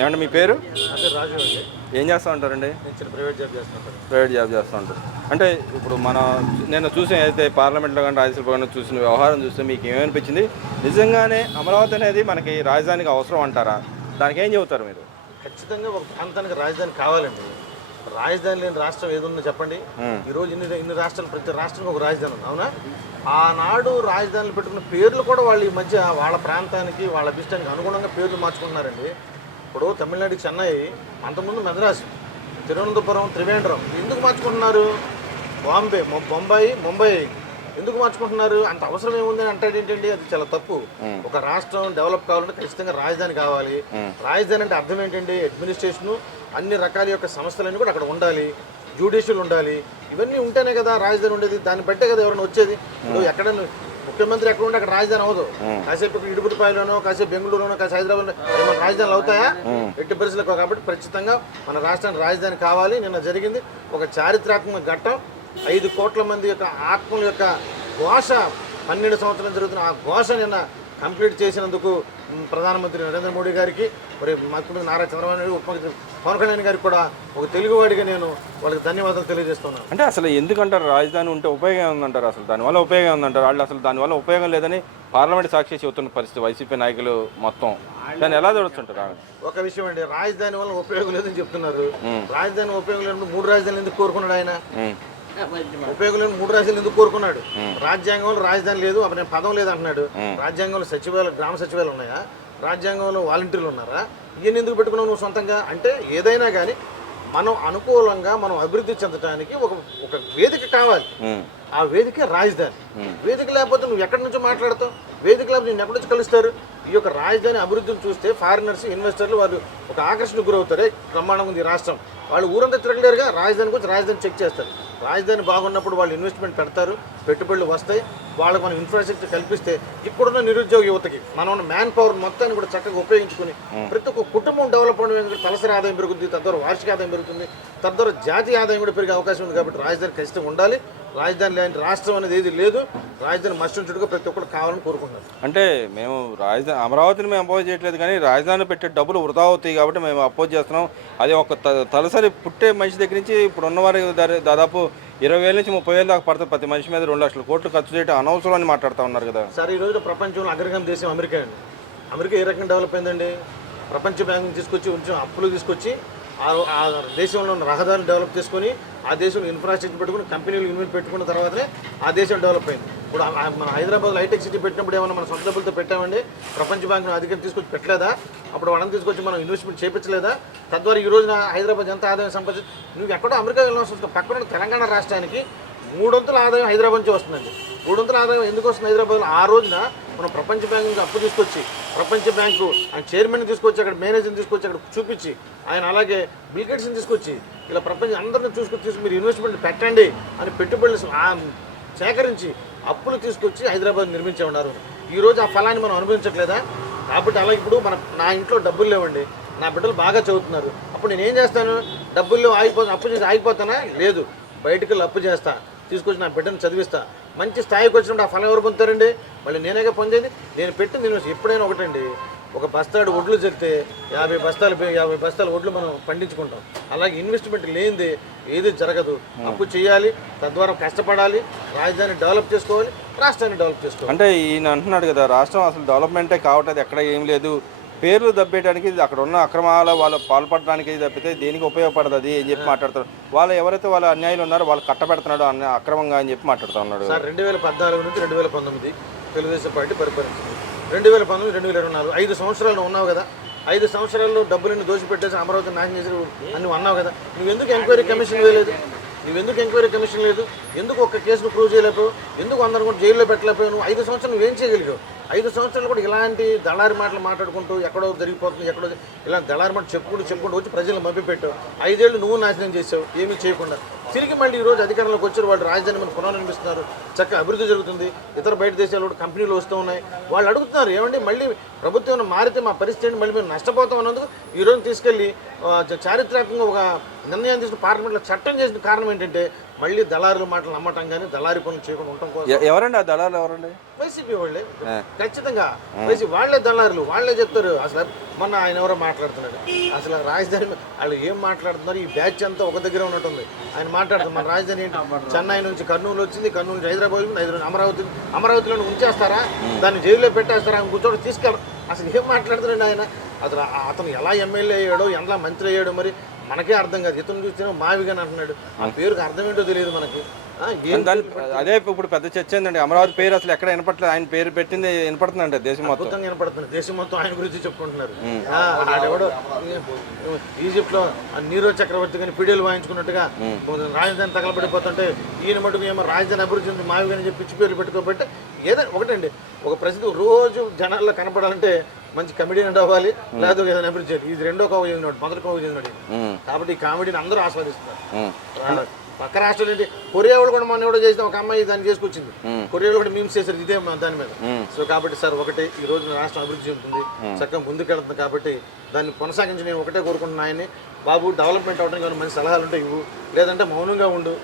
ఏమంటే మీ పేరు? అంటే రాజు అండి. ఏం చేస్తూ ఉంటారండి? నేను చిన్న ప్రైవేట్ జాబ్ చేస్తుంటాను. ప్రైవేట్ జాబ్ చేస్తూ ఉంటారు. అంటే ఇప్పుడు నేను చూసిన అయితే పార్లమెంట్లో కానీ రాజ్యసభలో చూసిన వ్యవహారం చూస్తే మీకు ఏమనిపించింది? నిజంగానే అమరావతి అనేది మనకి రాజధానికి అవసరం అంటారా? దానికి ఏం చెబుతారు మీరు? ఖచ్చితంగా ఒక ప్రాంతానికి రాజధాని కావాలండి. రాజధాని లేని రాష్ట్రం ఏదుందో చెప్పండి. ఈరోజు ఇన్ని రాష్ట్రాలు, ప్రతి రాష్ట్రానికి ఒక రాజధాని ఉంది, అవునా? ఆనాడు రాజధానులు పెట్టుకున్న పేర్లు కూడా వాళ్ళు ఈ మధ్య వాళ్ళ ప్రాంతానికి, వాళ్ళ అభిష్టానికి అనుగుణంగా పేర్లు మార్చుకుంటున్నారండి. ఇప్పుడు తమిళనాడుకి చెన్నై, అంతకుముందు మద్రాసు, తిరువనంతపురం, త్రివేంద్రం. ఎందుకు మార్చుకుంటున్నారు? ముంబై ఎందుకు మార్చుకుంటున్నారు? అంత అవసరం ఏముంది అని అంటాడు ఏంటండి? అది చాలా తప్పు. ఒక రాష్ట్రం డెవలప్ కావాలంటే ఖచ్చితంగా రాజధాని కావాలి. రాజధాని అంటే అర్థం ఏంటండి? అడ్మినిస్ట్రేషను, అన్ని రకాల యొక్క సంస్థలన్నీ కూడా అక్కడ ఉండాలి, జ్యుడిషియల్ ఉండాలి. ఇవన్నీ ఉంటేనే కదా రాజధాని ఉండేది. దాన్ని బట్టే కదా ఎవరైనా వచ్చేది. ఇప్పుడు ఎక్కడైనా ముఖ్యమంత్రి ఎక్కడ ఉంటే అక్కడ రాజధాని అవ్వదు. కాసేపు ఇడుపులపాయలోనో, కాసేపు బెంగళూరులోనో, కాసేపు హైదరాబాద్లో మన రాజధానులు అవుతాయా? ఎట్టి పరిస్థితులు. కాబట్టి ఖచ్చితంగా మన రాష్ట్రానికి రాజధాని కావాలి. నిన్న జరిగింది ఒక చారిత్రాత్మక ఘట్టం. 5 కోట్ల మంది యొక్క ఆత్మల యొక్క ఘోష, 12 సంవత్సరాలు జరుగుతున్న ఆ ఘోష నిన్న కంప్లీట్ చేసినందుకు ప్రధానమంత్రి నరేంద్ర మోడీ గారికి, మరి ముఖ్యమంత్రి నారా చంద్రబాబు నాయుడు, ఉప ముఖ్యమంత్రి పవన్ కళ్యాణ్ గారికి కూడా ఒక తెలుగువాడిగా నేను వాళ్ళకి ధన్యవాదాలు తెలియజేస్తున్నాను. అంటే అసలు ఎందుకంటారు రాజధాని ఉంటే ఉపయోగం ఉందంటారు? అసలు దానివల్ల ఉపయోగం ఉందంటారు వాళ్ళు? అసలు దానివల్ల ఉపయోగం లేదని పార్లమెంట్ సాక్షి చెబుతున్న పరిస్థితి వైసీపీ నాయకులు మొత్తం. దాన్ని ఎలా చూడుతుంటారు? ఒక విషయం అండి, రాజధాని వల్ల ఉపయోగం లేదని చెప్తున్నారు. రాజధాని ఉపయోగం లేనప్పుడు 3 రాజధానులు ఎందుకు కోరుకున్నాడు ఆయన? ఉపయోగం లేని 3 రాజధానులు ఎందుకు కోరుకున్నాడు? రాజ్యాంగంలో రాజధాని లేదు, అప్పుడు పదం లేదు అంటున్నాడు. రాజ్యాంగంలో సచివాలయం, గ్రామ సచివాలయాలు ఉన్నాయా? రాజ్యాంగంలో వాలంటీర్లు ఉన్నారా? ఇవన్నీ ఎందుకు పెట్టుకున్నావు నువ్వు సొంతంగా? అంటే ఏదైనా కానీ మనం అనుకూలంగా మనం అభివృద్ధి చెందడానికి ఒక వేదిక కావాలి. ఆ వేదిక రాజధాని. వేదిక లేకపోతే నువ్వు ఎక్కడి నుంచో మాట్లాడతావు? వేదిక లేకపోతే నేను ఎక్కడి నుంచి కలుస్తారు? ఈ యొక్క రాజధాని అభివృద్ధిని చూస్తే ఫారినర్స్, ఇన్వెస్టర్లు వాళ్ళు ఒక ఆకర్షణకు గురవుతారు. బ్రహ్మాండంగా ఉంది ఈ రాష్ట్రం, వాళ్ళు ఊరంతా తిరగలేరుగా. రాజధాని గురించి రాజధాని చెక్ చేస్తారు. రాజధాని బాగున్నప్పుడు వాళ్ళు ఇన్వెస్ట్మెంట్ పెడతారు, పెట్టుబడులు వస్తాయి. వాళ్ళకి మనం ఇన్ఫ్రాస్ట్రక్చర్ కల్పిస్తే ఇప్పుడున్న నిరుద్యోగ యువతకి మనం ఉన్న మ్యాన్ పవర్ మొత్తాన్ని కూడా చక్కగా ఉపయోగించుకుని ప్రతి ఒక్క కుటుంబం డెవలప్ అవడం, తలసరి ఆదాయం పెరుగుతుంది, తద్వారా వార్షిక ఆదాయం పెరుగుతుంది, తద్వారా జాతీయ ఆదాయం కూడా పెరిగే అవకాశం ఉంది. కాబట్టి రాజధాని ఖచ్చితంగా ఉండాలి. రాజధాని లేని రాష్ట్రం అనేది ఏది లేదు. రాజధాని మస్టుంచుడుగా ప్రతి ఒక్కరు కావాలని కోరుకుంటున్నాం. అంటే మేము అమరావతిని మేము అపోజ్ చేయట్లేదు, కానీ రాజధాని పెట్టే డబ్బులు వృధా అవుతాయి కాబట్టి మేము అపోజ్ చేస్తున్నాం. అది ఒక తలసరి పుట్టే మనిషి దగ్గర నుంచి ఇప్పుడు ఉన్నవారి దాదాపు 20,000 నుంచి 30,000 దాకా పడుతుంది. ప్రతి మనిషి మీద 2 లక్షల కోట్లు ఖర్చు చేయడం అనవసరం అని మాట్లాడుతూ ఉన్నారు కదా సార్. ఈ రోజు ప్రపంచంలో అగ్రగామి దేశం అమెరికా అండి. అమెరికా ఏ రకంగా డెవలప్ అయిందండి? ప్రపంచ బ్యాంకుని తీసుకొచ్చి కొంచెం అప్పులు తీసుకొచ్చి ఆ దేశంలో ఉన్న రహదారులు డెవలప్ చేసుకొని, ఆ దేశంలో ఇన్ఫ్రాస్ట్రక్చర్ పెట్టుకుని, కంపెనీలు ఇన్వెస్ట్ పెట్టుకున్న తర్వాతనే ఆ దేశం డెవలప్ అయింది. ఇప్పుడు మన హైదరాబాద్లో హైటెక్ సిటీ పెట్టినప్పుడు ఏమన్నా మన సొంత డబ్బులతో పెట్టామండి? ప్రపంచ బ్యాంకును అధికారులు తీసుకొచ్చి పెట్టలేదా? అప్పుడు వాళ్ళని తీసుకొచ్చి మనం ఇన్వెస్ట్మెంట్ చేయించలేదా? తద్వారా ఈ రోజున హైదరాబాద్ ఎంత ఆదాయం సంపాదించి, నువ్వు ఎక్కడో అమెరికా వెళ్ళాల్సి వస్తుంది. పక్కన తెలంగాణ రాష్ట్రానికి 300 ఆదాయం హైదరాబాద్ నుంచి వస్తుందండి. 300 ఆదాయం ఎందుకు వస్తుంది హైదరాబాద్లో? ఆ రోజున మనం ప్రపంచ బ్యాంకు నుంచి అప్పు తీసుకొచ్చి, ప్రపంచ బ్యాంకు ఆయన చైర్మన్ తీసుకొచ్చి, అక్కడ మేనేజర్ని తీసుకొచ్చి అక్కడ చూపించి, ఆయన అలాగే బిల్ గేట్స్ని తీసుకొచ్చి ఇలా ప్రపంచం అందరిని తీసుకొచ్చి మీరు ఇన్వెస్ట్మెంట్ పెట్టండి అని పెట్టుబడులు సేకరించి అప్పులు తీసుకొచ్చి హైదరాబాద్ నిర్మించే ఉన్నారు. ఈరోజు ఆ ఫలాన్ని మనం అనుభవించట్లేదా? కాబట్టి అలాగే ఇప్పుడు నా ఇంట్లో డబ్బులు లేవండి, నా బిడ్డలు బాగా చదువుతున్నారు. అప్పుడు నేను ఏం చేస్తాను? డబ్బుల్లో అప్పు చేసి ఆగిపోతానా? లేదు, బయటకు వెళ్ళి అప్పు చేస్తా, తీసుకొచ్చి నా బిడ్డను చదివిస్తా. మంచి స్థాయికి వచ్చినప్పుడు ఆ ఫలం ఎవరు పొందుతారండి? మళ్ళీ నేనేగా పొందేది. నేను పెట్టింది ఎప్పుడైనా ఒకటండి, ఒక బస్తాడు ఒడ్లు చెప్తే 50 బస్తాలు ఒడ్లు మనం పండించుకుంటాం. అలాగే ఇన్వెస్ట్మెంట్ లేనిది ఏది జరగదు. అప్పు చేయాలి, తద్వారా కష్టపడాలి, రాజధాని డెవలప్ చేసుకోవాలి, రాష్ట్రాన్ని డెవలప్ చేసుకోవాలి. అంటే ఈయన అంటున్నాడు కదా, రాష్ట్రం అసలు డెవలప్మెంటే కావట్లేదు, ఎక్కడ ఏం లేదు, పేర్లు దబ్బేయడానికి, అక్కడ ఉన్న అక్రమాల వాళ్ళు పాల్పడడానికి తప్పితే దేనికి ఉపయోగపడదు అది అని చెప్పి మాట్లాడతారు. వాళ్ళు ఎవరైతే వాళ్ళ అన్యాయులు ఉన్నారో వాళ్ళు కట్టబెడుతున్నాడు అక్రమంగా అని చెప్పి మాట్లాడుతూ ఉన్నాడు. సార్ 2014 నుంచి 2019 తెలుగుదేశం పార్టీ పరిపాలించింది. 2019, 2024 5 సంవత్సరాలు ఉన్నావు కదా. 5 సంవత్సరాల్లో డబ్బులను దోషిపెట్టేసి అమరావతి నాశనం చేసి అని నువ్వు అన్నావు కదా. నువ్వెందుకు ఎంక్వైరీ కమిషన్ వేయలేదు? లేదు? ఎందుకు ఒక్క కేసును ప్రూవ్ చేయలేకపోయావు? ఎందుకు అందరూ కూడా జైల్లో పెట్టలేకపోయావు? నువ్వు 5 సంవత్సరాలు నువ్వేం చేయగలిగావు? 5 సంవత్సరాలు కూడా ఇలాంటి దళారి మాటలు మాట్లాడుకుంటూ ఎక్కడో జరిగిపోతుంది, ఎక్కడో ఇలాంటి దళారి మాటలు చెప్పుకుంటూ వచ్చి ప్రజలను మభ్యపెట్టావు. 5 ఏళ్ళు నువ్వు నాశనం చేసావు ఏమీ చేయకుండా. తిరిగి మళ్ళీ ఈరోజు అధికారంలోకి వచ్చారు, వాళ్ళు రాజధాని మీద పునర్నిర్మిస్తున్నారు, చక్కగా అభివృద్ధి జరుగుతుంది, ఇతర బయట దేశాలు కూడా కంపెనీలు వస్తూ ఉన్నాయి. వాళ్ళు అడుగుతున్నారు ఏమండి మళ్ళీ ప్రభుత్వం మారితే మా పరిస్థితి ఏంటి, మళ్ళీ మేము నష్టపోతాం అన్నందుకు ఈరోజు తీసుకెళ్ళి చారిత్రాత్మకంగా ఒక నిర్ణయం తీసుకుని పార్లమెంట్లో చట్టం చేసిన కారణం ఏంటంటే మళ్ళీ దళారుల మాటలు నమ్మటం కానీ దళారీ పనులు చేయకుండా ఉండటం కోసం. ఎవరండి ఆ దళాలు ఎవరండి? వైసీపీ వాళ్ళే ఖచ్చితంగా. వైసీపీ వాళ్ళే దళారులు, వాళ్ళే చెప్తారు. అసలు మొన్న ఆయన ఎవరో మాట్లాడుతున్నాడు, అసలు రాజధాని వాళ్ళు ఏం మాట్లాడుతున్నారు, ఈ బ్యాచ్ అంతా ఒక దగ్గర ఉన్నట్టుంది. ఆయన మాట్లాడుతున్నారు మన రాజధాని ఏంటి, చెన్నై నుంచి కర్నూలు వచ్చింది, కర్నూలు నుంచి హైదరాబాద్ వచ్చింది, హైదరాబాద్ అమరావతి, అమరావతిలో ఉంచేస్తారా, దాన్ని జైల్లో పెట్టేస్తారా, ఇంకొచ్చోటి తీసుకెళ్ళ. అసలు ఏం మాట్లాడుతున్నాడు ఆయన? అసలు అతను ఎలా ఎమ్మెల్యే అయ్యాడో, ఎలా మంత్రి అయ్యాడో మరి మనకే అర్థం కాదు. ఇతను చూస్తేనే మావిగాని అంటున్నాడు, ఆ పేరుకి అర్థం ఏంటో తెలియదు మనకి. అదే ఇప్పుడు పెద్ద చర్చ ఏంటండి, అమరావతి పేరు అసలు ఎక్కడ వినపట్లేదు, ఆయన పేరు పెట్టింది వినపడుతుందండి దేశం మొత్తం. అద్భుతంగా వినపడుతుంది, దేశం మొత్తం ఆయన గురించి చెప్పుకుంటున్నారు. ఎవడో ఈజిప్ట్ లో నీరో చక్రవర్తి కానీ పిడియలు వాయించుకున్నట్టుగా రాజధాని తగలబడిపోతుంటే ఈయన మటుకు ఏమో రాజధాని అభివృద్ధి ఉంది మావిగాని చెప్పి పిచ్చి పేర్లు పెట్టుకోబట్టి ఏదైనా ఒకటండి, ఒక ప్రసిద్ధి రోజు జనాల్లో కనపడాలంటే మంచి కమెడియన్ అవ్వాలి, లేదా ఏదైనా అభివృద్ధి చేయాలి. ఇది రెండో కోవ చెందినాడు, మొదటి కోవ చెందినాడు. కాబట్టి ఈ కామెడీని అందరూ ఆస్వాదిస్తారు. పక్క రాష్ట్రాలు ఏంటి, కొరియా వాళ్ళు కూడా మొన్న ఎవడో చేసిన ఒక అమ్మాయి దాన్ని చేసుకొచ్చింది, కొరియాలో కూడా మీమ్స్ చేశారు ఇదే దాని మీద. సో కాబట్టి సార్ ఒకటి, ఈ రోజు రాష్ట్రం అభివృద్ధి చెందుతుంది, చక్కగా ముందుకెళ్తుంది. కాబట్టి దాన్ని కొనసాగించి నేను ఒకటే కోరుకుంటున్నా ఆయన్ని, బాబు డెవలప్మెంట్ అవడానికి ఏమైనా మంచి సలహాలు ఉంటే ఇవ్వు, లేదంటే మౌనంగా ఉండు.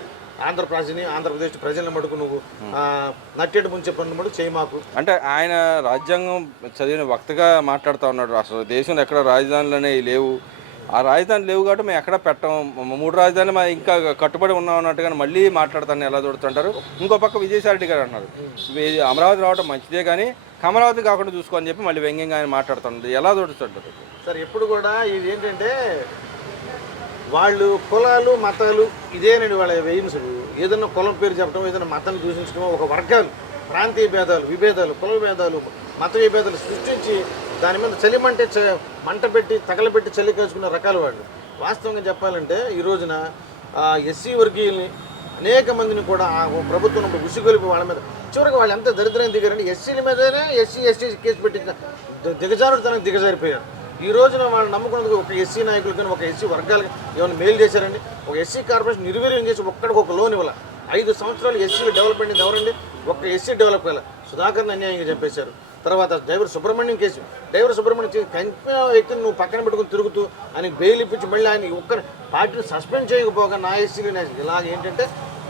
ఆంధ్రప్రదేశ్ ప్రజలను మటుకు నువ్వు నట్టేడు ముంచే పనులు మటుకు చేయి మాకు. అంటే ఆయన రాజ్యాంగం చదివిన వక్తగా మాట్లాడుతూ ఉన్నాడు. అసలు దేశంలో ఎక్కడ రాజధానులు అనేవి లేవు, ఆ రాజధాని లేవు కాబట్టి మేము ఎక్కడ పెట్టాం, 3 రాజధానులు మా ఇంకా కట్టుబడి ఉన్నాం అన్నట్టుగా మళ్ళీ మాట్లాడతాను ఎలా చూడుతుంటారు. ఇంకో పక్క విజయసాయి గారు అన్నారు అమరావతి రావడం మంచిదే కానీ అమరావతి కాకుండా చూసుకోని చెప్పి మళ్ళీ వ్యంగ్యంగా ఆయన మాట్లాడుతున్నారు. ఎలా చూడుతుంటారు సార్? ఎప్పుడు కూడా ఇది ఏంటంటే వాళ్ళు కులాలు మతాలు ఇదేనండి వాళ్ళ ఎయిమ్స్. ఏదైనా కులం పేరు చెప్పడం, ఏదైనా మతాన్ని దూషించడం, ఒక వర్గాలు ప్రాంతీయ భేదాలు, విభేదాలు, కుల విభేదాలు, మత విభేదాలు సృష్టించి దాని మీద చలిమంటే మంట పెట్టి తగలబెట్టి చలి కాచుకున్న రకాల వాళ్ళు. వాస్తవంగా చెప్పాలంటే ఈ రోజున ఎస్సీ వర్గీయుల్ని అనేక మందిని కూడా ప్రభుత్వం ఉసిగొలిపి వాళ్ళ మీద చివరికి వాళ్ళు ఎంత దరిద్రం దిగారండి, ఎస్సీల మీదనే ఎస్సీ కేసు పెట్టించిన దిగజారుతనానికి దిగజారిపోయారు. ఈ రోజున వాళ్ళు నమ్ముకున్నది ఒక ఎస్సీ నాయకులు కానీ ఒక ఎస్సీ వర్గాలకి ఏమైనా మేలు చేశారండి? ఒక ఎస్సీ కార్పొరేషన్ నిర్వీర్యం చేసి ఒక్కడికి ఒక లోన్ ఇవ్వాలి. 5 సంవత్సరాలు ఎస్సీ డెవలప్మెంట్ ఎవరండి? ఒక్క ఎస్సీ డెవలప్ కావాలి. సుధాకర్ని అన్యాయంగా చెప్పేశారు. తర్వాత driver Subrahmanyam case, driver Subrahmanyam కనిపిన వ్యక్తిని నువ్వు పక్కన పెట్టుకుని తిరుగుతూ అని బెయిల్ ఇప్పించి మళ్ళీ ఆయన ఒక్క పార్టీని సస్పెండ్ చేయకపోగా నా ఎస్సీలు ఇలాగ ఏంటంటే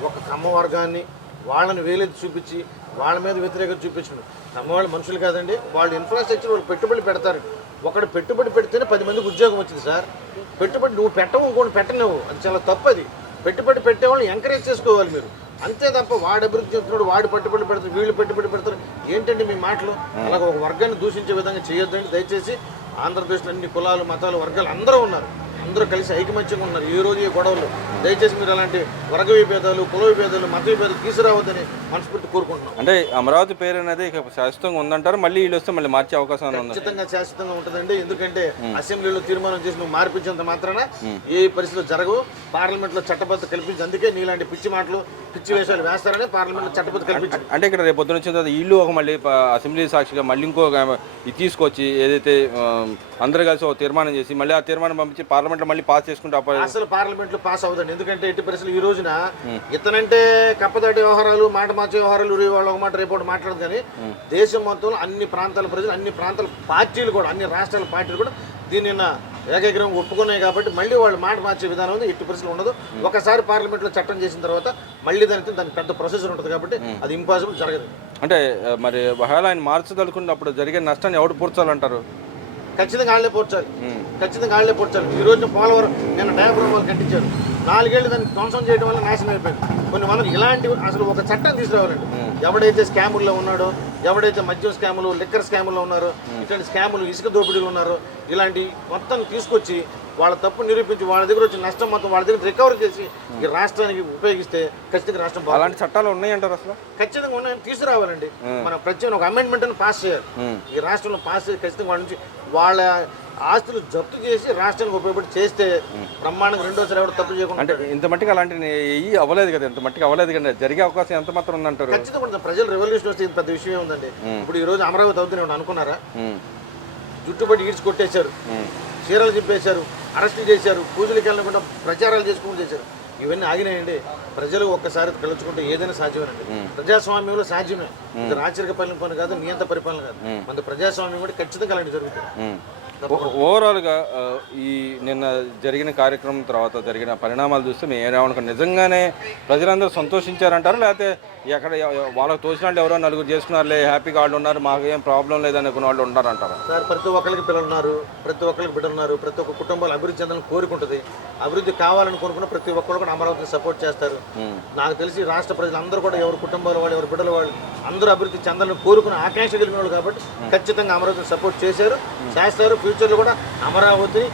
ఒక కమ్మ వర్గాన్ని వాళ్ళని వేలెత్తి చూపించి వాళ్ళ మీద వ్యతిరేకత చూపించడం. కమ్మవాళ్ళు మనుషులు కాదండి, వాళ్ళు ఇన్ఫ్రాస్ట్రక్చర్ వాళ్ళు పెట్టుబడి పెడతారు. ఒకడు పెట్టుబడి పెడితేనే 10 మందికి ఉద్యోగం వచ్చింది సార్. పెట్టుబడి నువ్వు పెట్టవు, ఇంకోటి పెట్టలేవు, అది చాలా తప్పు. అది పెట్టుబడి పెట్టేవాళ్ళని ఎంకరేజ్ చేసుకోవాలి మీరు, అంతే తప్ప వాడు అభివృద్ధి చెప్తున్నాడు, వాడు పెట్టుబడి పెడతారు, వీళ్ళు పెట్టుబడి పెడతారు ఏంటండి మీ మాటలు? అలాగ ఒక వర్గాన్ని దూషించే విధంగా చేయొద్దండి దయచేసి. ఆంధ్రప్రదేశ్లో అన్ని కులాలు మతాలు వర్గాలు అందరూ ఉన్నారు, అందరూ కలిసి ఐకమత్యంగా ఉన్నారు. ఈ రోజు ఈ గొడవలు దయచేసి మీరు అలాంటి వర్గ విభేదాలు, కుల విభేదాలు, మత విభేదాలు తీసుకురావద్దని మనస్ఫూర్తి కోరుకుంటున్నాం. అంటే అమరావతి పేరు అనేది ఇక శాశ్వతంగా ఉందంటారు, మళ్ళీ వీళ్ళు వస్తే మళ్ళీ మార్చే అవకాశం ఉంది? ఖచ్చితంగా శాశ్వతంగా ఉంటుందండి. ఎందుకంటే అసెంబ్లీలో తీర్మానం చేసి నువ్వు మార్పించేంత మాత్రాన ఏ పరిస్థితులు జరగవు. పార్లమెంట్లో చట్టబద్ధత కల్పించి, అందుకే నీలాంటి పిచ్చి మాటలు పిచ్చి వేషాలు వేస్తారని పార్లమెంట్లో చట్టబద్ధత కల్పించారు. అంటే ఇక్కడ రేపు పొద్దున వచ్చిన తర్వాత వీళ్ళు ఒక మళ్ళీ అసెంబ్లీ సాక్షిగా మళ్ళీ ఇంకో ఇది తీసుకొచ్చి ఏదైతే అందరూ కలిసి ఒక తీర్మానం చేసి మళ్ళీ ఆ తీర్మానం పంపించి పార్లమెంట్లో మళ్ళీ పాస్ చేసుకుంటే అసలు పార్లమెంట్లో పాస్ అవుతుంది. ఎందుకంటే ఎట్టి పరిస్థితులు ఈ రోజున ఇతనంటే కప్పదాటి వ్యవహారాలు, మాట మార్చే వ్యవహారాలు, వాళ్ళు ఒక మాట రేపు మాట్లాడదు. కానీ దేశం మొత్తంలో అన్ని ప్రాంతాల ప్రజలు, అన్ని ప్రాంతాల పార్టీలు కూడా, అన్ని రాష్ట్రాల పార్టీలు కూడా దీన్ని ఏకగ్రహం ఒప్పుకున్నాయి. కాబట్టి మళ్ళీ వాళ్ళు మాట మార్చే విధానం ఉంది, ఎట్టి పరిస్థితులు ఉండదు. ఒకసారి పార్లమెంట్లో చట్టం చేసిన తర్వాత మళ్ళీ దానికి పెద్ద ప్రొసెసర్ ఉంటుంది. కాబట్టి అది ఇంపాసిబుల్ జరగదు. అంటే మరి ఒకవేళ ఆయన మార్చదలుకున్నప్పుడు జరిగే నష్టాన్ని ఎవడు పూడ్చాలంటారు? ఖచ్చితంగా వాళ్ళే పూడ్చాలి, ఖచ్చితంగా వాళ్ళే పూడ్చాలి. ఈ రోజు పోలవరం నిన్న డయాఫ్రామ్ వాళ్ళు కట్టించారు, 4 ఏళ్ళు దాన్ని ధ్వంసం చేయడం వల్ల నాశనం అయిపోయింది. కొన్ని మనకు ఇలాంటి అసలు ఒక చట్టం తీసుకురావాలండి. ఎవడైతే స్కాముల్లో ఉన్నాడో, ఎవడైతే మద్యం స్కాములు, లిక్కర్ స్కాముల్లో ఉన్నారో, ఇట్లాంటి స్కాములు, ఇసుక దోపిడీలు ఉన్నారో, ఇలాంటి మొత్తం తీసుకొచ్చి వాళ్ళ తప్పు నిరూపించి వాళ్ళ దగ్గర వచ్చిన నష్టం మొత్తం వాళ్ళ దగ్గర రికవర్ చేసి ఈ రాష్ట్రానికి ఉపయోగిస్తే ఖచ్చితంగా రాష్ట్రం అలాంటి చట్టాలు ఉన్నాయంటారు? అసలు ఖచ్చితంగా ఉన్నాయని తీసుకురావాలండి. మన ప్రత్యేక ఒక అమెండ్మెంట్ పాస్ చేయాలి. ఈ రాష్ట్రంలో పాస్ చేసి ఖచ్చితంగా వాళ్ళ నుంచి వాళ్ళ ఆస్తులు జప్తు చేసి రాష్ట్రానికి ఉపయోగపడి చేస్తే బ్రహ్మాండంగా రెండోసారి ఎవరు తప్పు చేయకుండా. అంటే ఇంత మట్టికి అలాంటి అవ్వలేదు కదా, ఇంత మట్టికి అవ్వలేదు కదా, జరిగే అవకాశం ఎంత మాత్రం ఉందంటారు? ఖచ్చితంగా ప్రజలు రెవల్యూషన్ వస్తే పెద్ద విషయం ఉందండి. ఇప్పుడు ఈ రోజు అమరావతి అవుతుంది అనుకున్నారా? జుట్టుబడి ఈడ్చి కొట్టేశారు, చీరలు చింపేశారు, అరెస్టులు చేశారు, పూజలకు వెళ్ళకుండా ప్రచారాలు చేసుకుంటూ చేశారు. ఇవన్నీ ఆగినాయండి. ప్రజలు ఒక్కసారి కలుచుకుంటే ఏదైనా సాధ్యమేనండి. ప్రజాస్వామ్యంలో సాధ్యమే. ఇది రాచరిక పరిపాలన కాదు, నియంత పరిపాలన కాదు. మన ప్రజాస్వామ్యం కూడా ఖచ్చితంగా అలాంటి జరుగుతుంది. ఓవరాల్గా ఈ నిన్న జరిగిన కార్యక్రమం తర్వాత జరిగిన పరిణామాలు చూస్తే మేము ఏమనుకున్నాం, నిజంగానే ప్రజలందరూ సంతోషించారంటారు, లేకపోతే ఎక్కడ వాళ్ళకి తోచిన వాళ్ళు ఎవరో నలుగురు చేసుకున్నారులే హ్యాపీగా వాళ్ళు ఉన్నారు, మాకు ఏం ప్రాబ్లం లేదనుకున్న వాళ్ళు ఉన్నారంటారు? సార్ ప్రతి ఒక్కరికి పిల్లలు ఉన్నారు, ప్రతి ఒక్కరికి బిడ్డలు ఉన్నారు, ప్రతి ఒక్క కుటుంబాలు అభివృద్ధి చెందాలని కోరుకుంటుంది. అభివృద్ధి కావాలని కోరుకున్న ప్రతి ఒక్కరు కూడా అమరావతిని సపోర్ట్ చేస్తారు. నాకు తెలిసి రాష్ట్ర ప్రజలందరూ కూడా ఎవరి కుటుంబాల వాళ్ళు ఎవరి బిడ్డల వాళ్ళు అందరూ అభివృద్ధి చెందాలని కోరుకున్న ఆకాంక్ష కలిగిన వాళ్ళు కాబట్టి ఖచ్చితంగా అమరావతిని సపోర్ట్ చేశారు, చేస్తారు. ఫ్యూచర్లో కూడా అమరావతిని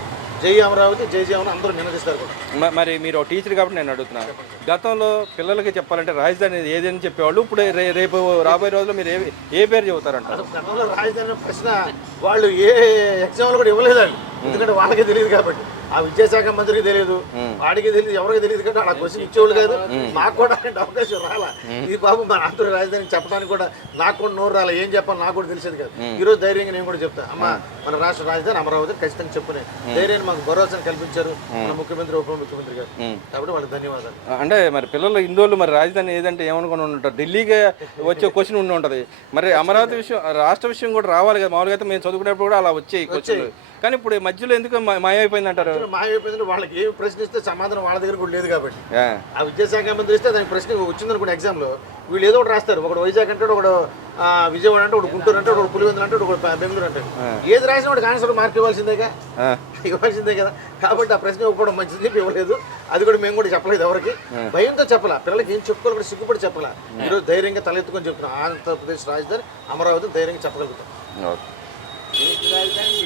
జై అమరావతి జై జై అందరూ నినదిస్తారు కూడా. మరి మీరు ఒక టీచర్ కాబట్టి నేను అడుగుతున్నాను, గతంలో పిల్లలకి చెప్పాలంటే రాజధాని ఏదని చెప్పేవాళ్ళు, ఇప్పుడు రేపు రాబోయే రోజుల్లో మీరు ఏ పేరు చెబుతారంటారు? గతంలో రాజధాని ప్రశ్న వాళ్ళు ఏ ఎగ్జామ్లు కూడా ఇవ్వలేదండి, ఎందుకంటే వాళ్ళకి తెలియదు కాబట్టి. ఆ విద్యాశాఖ మంత్రికి తెలియదు, వాడికి తెలియదు, ఎవరికి తెలియదు కాబట్టి ఆ క్వశ్చన్ ఇచ్చేవాళ్ళు కాదు. మాకు కూడా అవకాశం రాలా. ఈ బాబు మన ఆంధ్ర రాజధాని చెప్పడానికి కూడా నాకు కూడా నోరు రాలే, ఏం చెప్పాలి నాకు కూడా తెలిసేది కాదు. ఈ రోజు ధైర్యంగా నేను కూడా చెప్తాను, అమ్మ మన రాష్ట్ర రాజధాని అమరావతి ఖచ్చితంగా చెప్పునే ధైర్యాన్ని మాకు భరోసాను కల్పించారు మన ముఖ్యమంత్రి ఉప ముఖ్యమంత్రి గారు, కాబట్టి వాళ్ళకి ధన్యవాదాలు. అంటే మరి పిల్లలు ఇన్ని రోజులు మరి రాజధాని ఏదంటే ఏమనుకుని ఉంటారు, ఢిల్లీకి వచ్చే క్వశ్చన్ ఉండి ఉంటుంది, మరి అమరావతి విషయం రాష్ట్ర విషయం కూడా రావాలి కదా. మామూలుగా అయితే మేము చదువుకునేప్పుడు కూడా అలా వచ్చాయి క్వశ్చన్లు, కానీ ఇప్పుడు మధ్యలో ఎందుకు మాయమైపోయింది అంటారు? మాయమైపోయింది, వాళ్ళకి ఏమి ప్రశ్న ఇస్తే సమాధానం వాళ్ళ దగ్గర కూడా లేదు కాబట్టి. ఆ విద్యాశాఖ మంత్రి ఇస్తే దానికి ప్రశ్న వచ్చిందనుకోండి ఎగ్జామ్లో, వీళ్ళు ఏదో ఒకటి రాస్తారు. ఒకడు వైజాగ్ అంటాడు, ఒకడు విజయవాడ అంటే, ఒకటి గుంటూరు అంటే, ఒకటి పులివెందులు అంటే, ఒకటి బెంగళూరు అంటాడు. ఏది రాసినా వాడికి ఆన్సర్ మార్క్ ఇవ్వాల్సిందే కదా. కాబట్టి ఆ ప్రశ్న ఇవ్వడం మంచిది చెప్పి ఇవ్వలేదు. అది కూడా మేము కూడా చెప్పలేదు ఎవరికి, భయంతో చెప్పాల. పిల్లలకి ఏం చెప్పుకోవాలి కూడా సిగ్గుపడి చెప్పాల. ఈరోజు ధైర్యంగా తలెత్తుకొని చెప్తున్నాం, ఆంధ్రప్రదేశ్ రాజధాని అమరావతి ధైర్యంగా చెప్పగలుగుతాం.